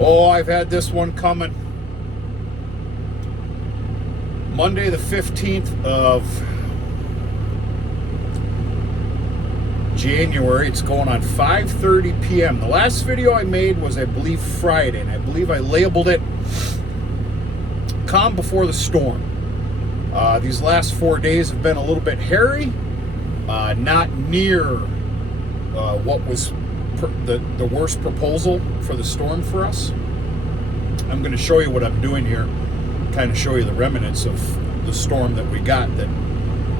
Oh, I've had this one coming. Monday the 15th of January. It's going on 5:30 p.m. The last video I made was, I believe, Friday, and I believe I labeled it Calm Before the Storm. These last 4 days have been a little bit hairy, not near what was the worst proposal for the storm for us. I'm going to show you what I'm doing here, kind of show you the remnants of the storm that we got that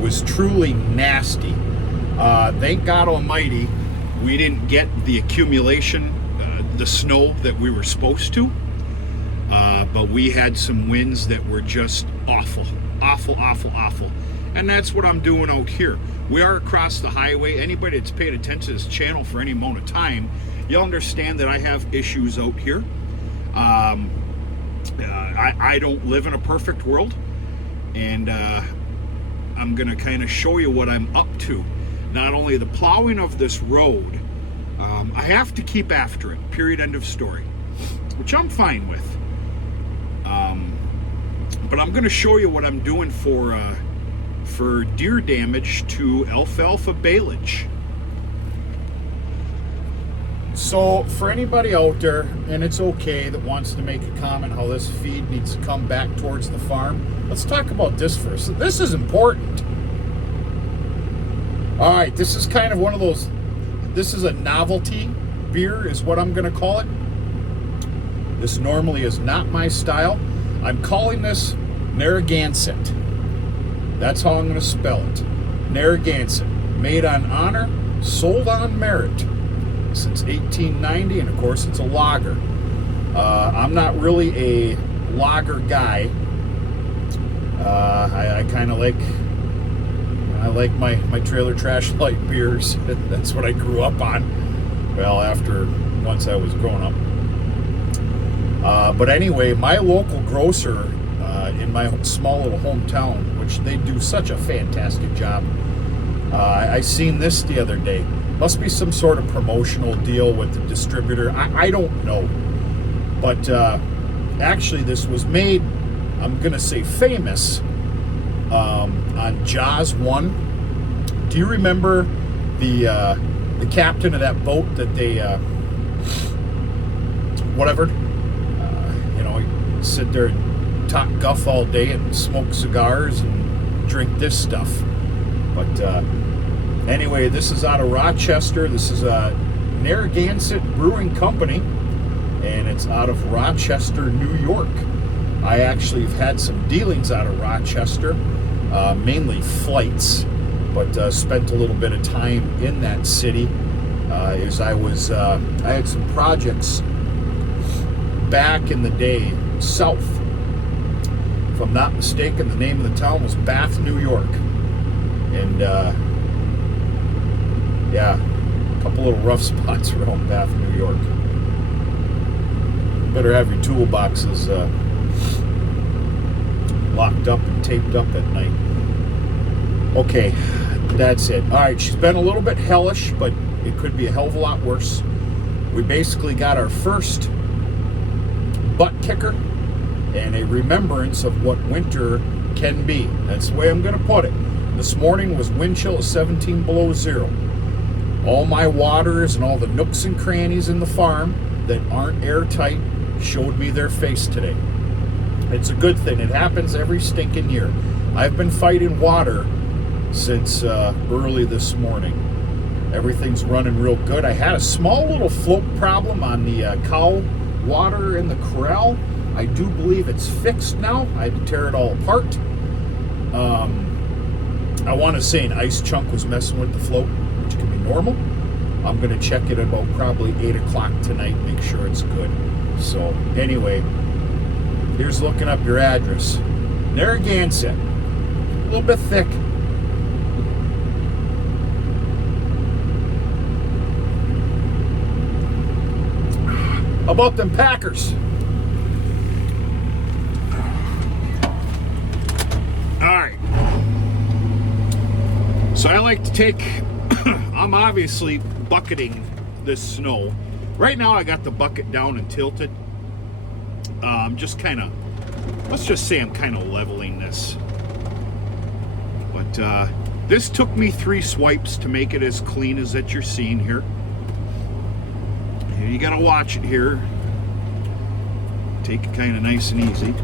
was truly nasty. Thank God Almighty we didn't get the accumulation, the snow that we were supposed to, but we had some winds that were just awful. And that's what I'm doing out here. We are across the highway. Anybody that's paid attention to this channel for any amount of time, you'll understand that I have issues out here. I don't live in a perfect world, and I'm gonna kind of show you what I'm up to. Not only the plowing of this road, I have to keep after it, period, end of story, which I'm fine with. But I'm going to show you what I'm doing for deer damage to alfalfa baleage. So for anybody out there, and it's okay, that wants to make a comment how this feed needs to come back towards the farm, let's talk about this first. This is important. All right, this is kind of one of those, this is a novelty beer is what I'm going to call it. This normally is not my style. I'm calling this Narragansett. That's how I'm going to spell it. Narragansett. Made on honor, sold on merit. Since 1890, and of course it's a lager. I'm not really a lager guy. I kind of like, I like my trailer trash light beers. That's what I grew up on. Well, once I was growing up. But anyway, my local grocer in my small little hometown, which they do such a fantastic job. I seen this the other day. Must be some sort of promotional deal with the distributor. I don't know. But actually this was made, I'm going to say famous, on Jaws 1. Do you remember the captain of that boat that they, sit there and talk guff all day and smoke cigars and drink this stuff? But anyway, this is out of Rochester. This is a Narragansett Brewing Company, and it's out of Rochester, New York. I actually have had some dealings out of Rochester, mainly flights, but spent a little bit of time in that city as I had some projects back in the day south. If I'm not mistaken, the name of the town was Bath, New York. And yeah, a couple little rough spots around Bath, New York. Better have your toolboxes locked up and taped up at night. Okay, that's it. All right, she's been a little bit hellish, but it could be a hell of a lot worse. We basically got our first butt kicker and a remembrance of what winter can be. That's the way I'm going to put it. This morning was wind chill of 17 below zero. All my waters and all the nooks and crannies in the farm that aren't airtight showed me their face today. It's a good thing. It happens every stinking year. I've been fighting water since early this morning. Everything's running real good. I had a small little float problem on the cow water in the corral. I do believe it's fixed now. I had to tear it all apart. I want to say an ice chunk was messing with the float, which can be normal. I'm going to check it about probably 8 o'clock tonight, make sure it's good. So anyway, here's looking up your address. Narragansett. A little bit thick. How about them Packers? All right. So I like to take, I'm obviously bucketing this snow. Right now I got the bucket down and tilted. Just kind of, let's just say I'm kind of leveling this. But this took me 3 swipes to make it as clean as that you're seeing here. You gotta watch it here. Take it kind of nice and easy.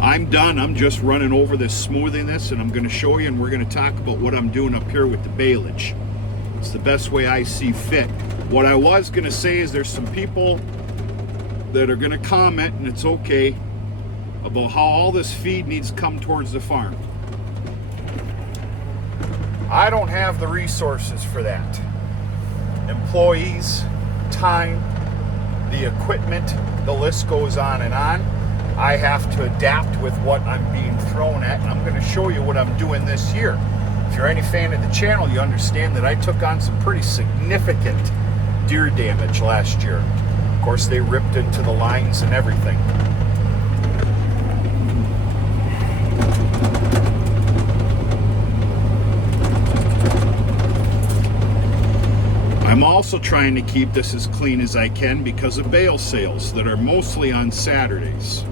I'm done. I'm just running over this, smoothing this, and I'm going to show you, and we're going to talk about what I'm doing up here with the baleage. It's the best way I see fit. What I was going to say is there's some people that are going to comment, and it's okay, about how all this feed needs to come towards the farm. I don't have the resources for that. Employees, time, the equipment, the list goes on and on. I have to adapt with what I'm being thrown at, and I'm going to show you what I'm doing this year. If you're any fan of the channel, you understand that I took on some pretty significant deer damage last year. Of course, they ripped into the lines and everything. I'm also trying to keep this as clean as I can because of bale sales that are mostly on Saturdays.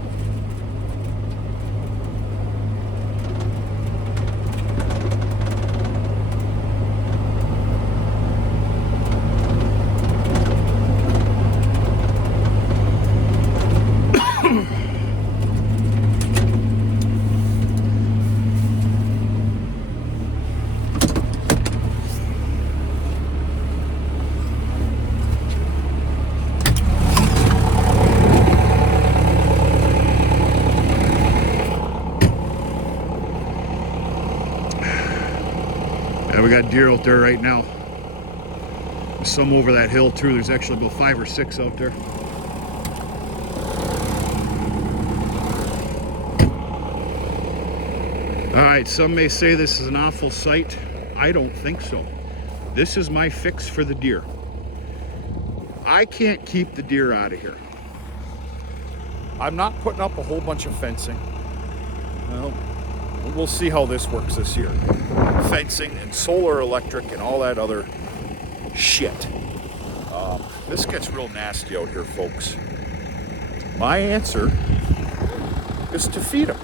We got deer out there right now. There's some over that hill too. There's actually about 5 or 6 out there. All right, some may say this is an awful sight. I don't think so. This is my fix for the deer. I can't keep the deer out of here. I'm not putting up a whole bunch of fencing. Well, we'll see how this works this year. Fencing and solar electric and all that other shit. This gets real nasty out here, folks. My answer is to feed them.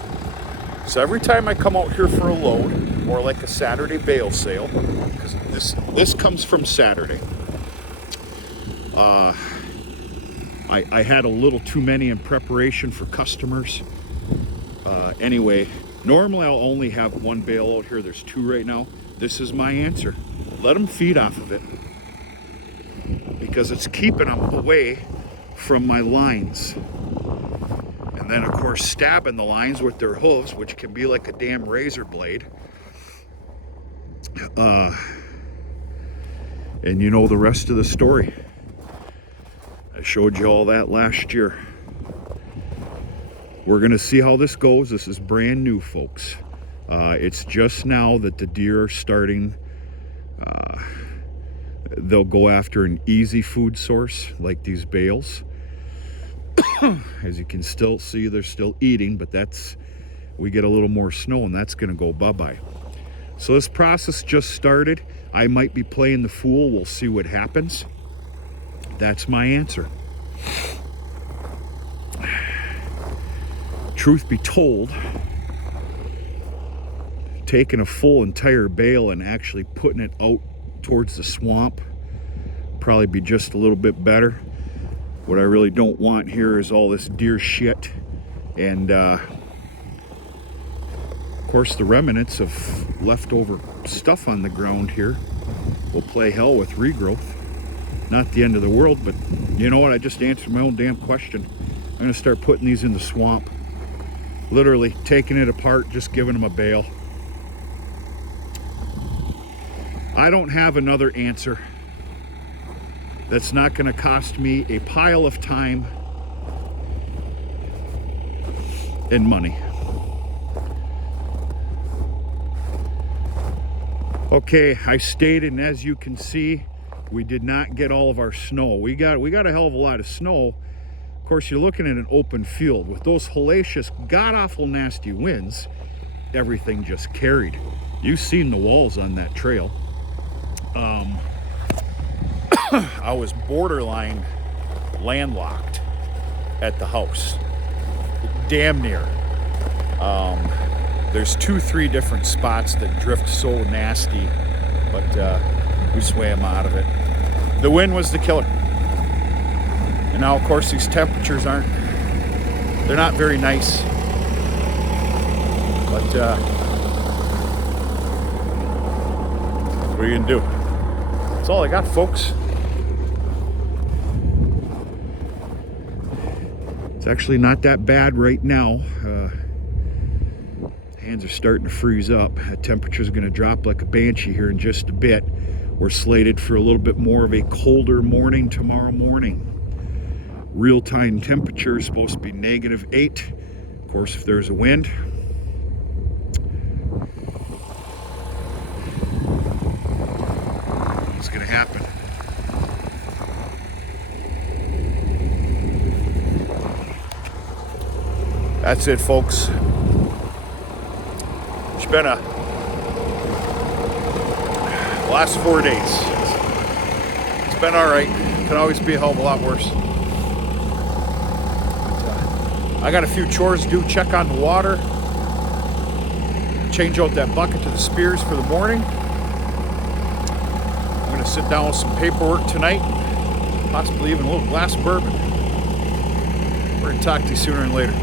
So every time I come out here for a load, or like a Saturday bale sale, because this comes from Saturday, I had a little too many in preparation for customers. Anyway, normally I'll only have 1 bale out here. There's 2 right now. This is my answer. Let them feed off of it, because it's keeping them away from my lines. And then, of course, stabbing the lines with their hooves, which can be like a damn razor blade. And you know the rest of the story. I showed you all that last year. We're going to see how this goes. This is brand new, folks. It's just now that the deer are starting. They'll go after an easy food source like these bales. As you can still see, they're still eating, but we get a little more snow and that's going to go bye-bye. So this process just started. I might be playing the fool. We'll see what happens. That's my answer. Truth be told, taking a full entire bale and actually putting it out towards the swamp probably be just a little bit better. What I really don't want here is all this deer shit, and of course the remnants of leftover stuff on the ground here will play hell with regrowth. Not the end of the world, but you know what, I just answered my own damn question. I'm gonna start putting these in the swamp, literally taking it apart, just giving them a bale. I don't have another answer that's not going to cost me a pile of time and money. Okay, I stated, and as you can see, we did not get all of our snow. We got a hell of a lot of snow. Of course, you're looking at an open field with those hellacious, god-awful nasty winds. Everything just carried. You've seen the walls on that trail. I was borderline landlocked at the house. Damn near. There's 2-3 different spots that drift so nasty, but we swam out of it. The wind was the killer. And now, of course, these temperatures they're not very nice. But what are you gonna do? That's all I got, folks. It's actually not that bad right now. Hands are starting to freeze up. The temperature's gonna drop like a banshee here in just a bit. We're slated for a little bit more of a colder morning tomorrow morning. Real-time temperature is supposed to be -8. Of course, if there's a wind. It's gonna happen. That's it, folks. It's been a last 4 days. It's been all right. Could always be a hell of a lot worse. But, I got a few chores to do. Check on the water. Change out that bucket to the Spears for the morning. I'm going to sit down with some paperwork tonight. Possibly even a little glass of bourbon. We're going to talk to you sooner and later.